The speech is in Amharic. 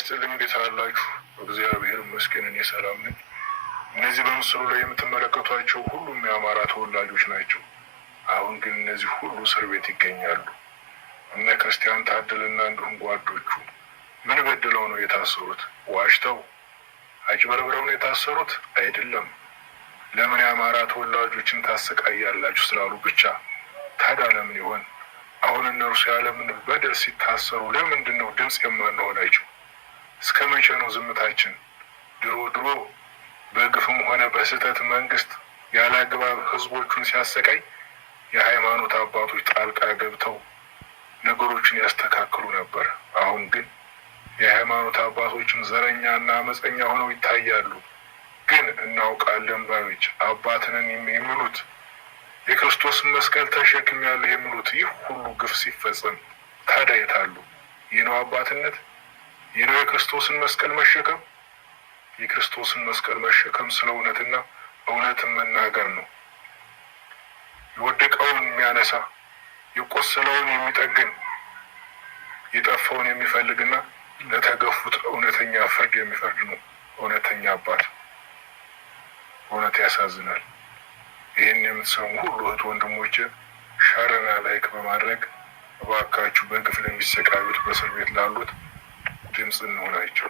ይስጥልኝ። እንዴት አላችሁ? እግዚአብሔር ይመስገን እኔ ሰላም ነኝ። እነዚህ በምስሉ ላይ የምትመለከቷቸው ሁሉም የአማራ ተወላጆች ናቸው። አሁን ግን እነዚህ ሁሉ እስር ቤት ይገኛሉ። እነ ክርስቲያን ታደለና እንዲሁም ጓዶቹ ምን በድለው ነው የታሰሩት? ዋሽተው አጭበርብረው ነው የታሰሩት? አይደለም። ለምን የአማራ ተወላጆችን ታሰቃያላችሁ ስላሉ ብቻ። ታዲያ ለምን ይሆን? አሁን እነርሱ ያለምን በደል ሲታሰሩ ለምንድን ነው ድምፅ የማንሆናቸው? እስከ መቼ ነው ዝምታችን? ድሮ በግፍም ሆነ በስህተት መንግስት ያለ አግባብ ህዝቦቹን ሲያሰቃይ የሃይማኖት አባቶች ጣልቃ ገብተው ነገሮችን ያስተካክሉ ነበር። አሁን ግን የሃይማኖት አባቶችም ዘረኛና አመፀኛ ሆነው ይታያሉ። ግን እናውቃለን ባዮች አባትንን የሚሉት የክርስቶስን መስቀል ተሸክሜያለሁ የሚሉት ይህ ሁሉ ግፍ ሲፈጸም ታዲያ የት አሉ? ይህ ነው አባትነት? ይህ ነው የክርስቶስን መስቀል መሸከም? የክርስቶስን መስቀል መሸከም ስለ እውነትና እውነትን መናገር ነው። የወደቀውን የሚያነሳ፣ የቆሰለውን የሚጠግን፣ የጠፋውን የሚፈልግና ለተገፉት እውነተኛ ፍርድ የሚፈርድ ነው እውነተኛ አባት። እውነት ያሳዝናል። ይህን የምትሰሙ ሁሉ እህት ወንድሞቼ ሸርና ላይክ በማድረግ እባካችሁ በግፍ ለሚሰቃዩት በእስር ቤት ላሉት ድምፅ እንሆናቸው።